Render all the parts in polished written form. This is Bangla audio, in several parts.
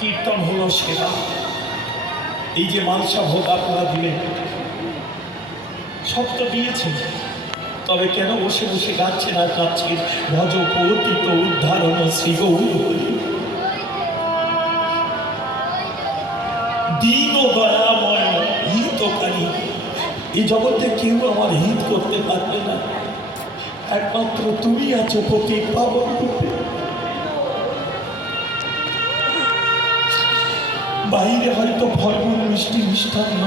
কীর্তন হলো সেবা। এই যে মানসা ভোগ আপনারা দিলেন, সব তো দিয়েছেন, তবে কেন বসে বসে গাচ্ছেন আর কাচ্ছেন ভজ পতিত উদ্ধারণ শ্রী গৌর দীন দয়াময় হিতকারী। এই জগতে কেউ আমার হিত করতে পারবে না, একমাত্র তুমি আছো পতি পাবন রূপে। বাইরে হয়তো ফলমূল মিষ্টি মিষ্টান্ন,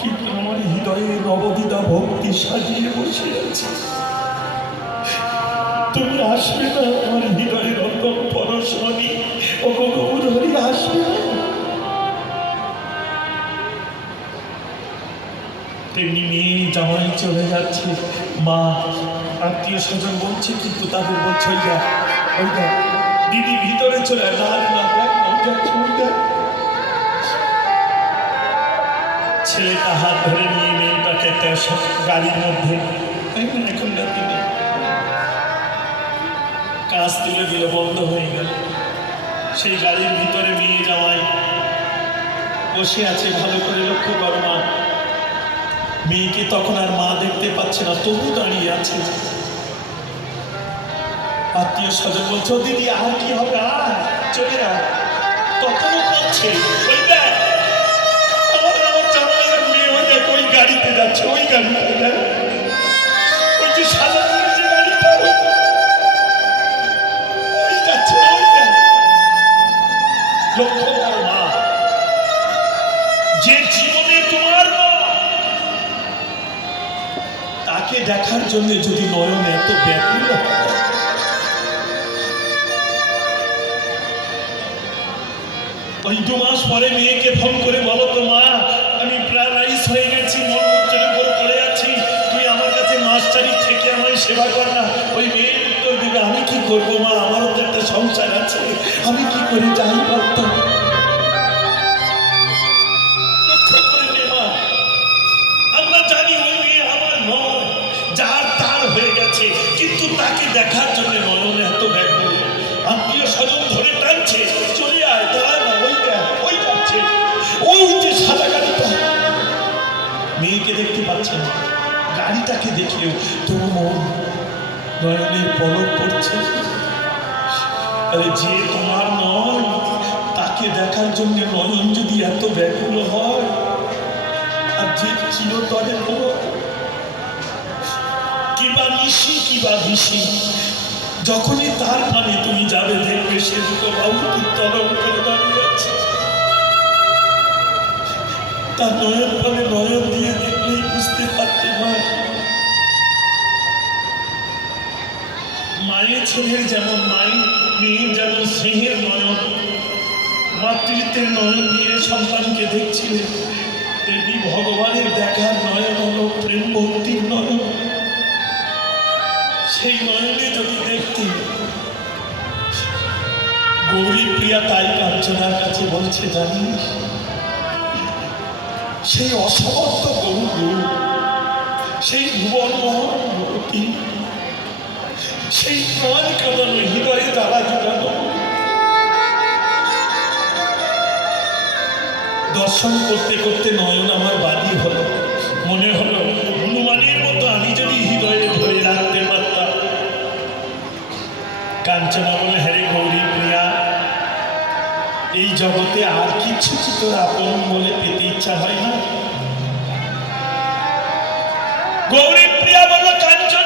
কিন্তু আমার হৃদয়ে নবদিতা ভক্তি সাজিয়ে বসে আছে। তুমি আসবে না আমার হৃদয়ের অন্তর পরশনি ও গৌরহরি, আসবে না? তেমনি মেয়ে জামাই চলে যাচ্ছে, মা আত্মীয় স্বজন বলছে, কিন্তু তাদের বলছে ওই দেখ, ওই দেখ দিদি ভিতরে চলে, না না দেখ, ছেলেটা হাত ধরে নিয়ে মেয়েটাকে একটা গাড়ির মধ্যে এখন রাতে কাজ তুলে দিল, বন্ধ হয়ে গেল। সেই গাড়ির ভিতরে মেয়ে জামাই বসে আছে, ভালো করে লক্ষ্য করো মা। মেয়েকে তখন আর মা দেখতে পাচ্ছে না, তবু দাঁড়িয়ে আছে। আত্মীয় স্বজন বলছে, দিদি আর কি হবে, আর চলে যা। তখনও বলছে ওই দেখ আমার জামাইয়ের মেয়ে, ওই দেখ ওই গাড়িতে যাচ্ছে, ওই গাড়িতে দেখ, ওই যে সাদা যে গাড়িটা ওই যাচ্ছে, ওই দেখ। লক্ষ্য করো মা, যে জীবনে তোমার তাকে দেখার জন্য যদি নয়ন এত ব্যাকুল, ওই 2 মাস পরে মেয়েকে ফোন করে বলো তো মা, আমি প্যারালাইজ হয়ে গেছি, মনমুচ্চের উপর পড়ে আছি, তুই আমার কাছে মাস্টারি থেকে আমায় সেবা কর না। ওই মেয়ে উত্তর দেবে, আমি কি করবো মা, আমারও তো একটা সংসার আছে, আমি কি করে যাই করতাম। লক্ষ্য করে নে মা, আমরা জানি ওই মেয়ে আমার নয়, যার তার হয়ে গেছে, কিন্তু তাকে দেখার জন্য নয়নে এত ব্যাকুল। আত্মীয় স্বজন ধরে টানছে, চলে আয়, দাঁড়ায় না, ওই দেখ ওই যাচ্ছে, ওই যে সাদা গাড়িটা। মেয়েকে দেখতে পাচ্ছে না, গাড়িটাকে দেখলেও তবু মন নয়নের পলক পড়ছে। আরে যে তোমার নয়, তাকে দেখার জন্য নয়ন যদি এত ব্যাকুল হয়, আর যে চিরতরে কিবা নিশি কিবা ভিসি, যখনই তার মানে তুমি যাবে, দেখবে সে দুটো বাবু তরম করে দাঁড়িয়ে আছে। তার নয়ন মানে নয়ন দিয়ে দেখলেই বুঝতে পারতে হয়, মায়ের ছেলের যেমন মেয়ের যেমন স্নেহের নয়ন, মাতৃত্বের নয়ন দিয়ে সন্তানকে দেখছিলেন, তেমনি ভগবানের দেখার নয়ন হলো প্রেম ভক্তির নয়ন। সেই নয়নে যদি দেখতে, গৌরী প্রিয়া তাই কাঞ্চনার কাছে বলছে, জানিস সেই অসমর্থ গৌর, সেই ভুবন মোহন, সেই প্রাণ কাঁদানো হৃদয়ে দ্বারা জোগানো, দর্শন করতে করতে নয়ন আমার বাড়ি হলো। মনে হলো হনুমানের মতো আমি যদি হৃদয়ে ধরে রাখতে পারতাম। কাঞ্চনা বলে, হ্যাঁ রে গৌরী প্রিয়া, এই জগতে আর কিছু কি তোর আপন বলে পেতে ইচ্ছা হয় না? গৌরী প্রিয়া বলল, কাঞ্চনা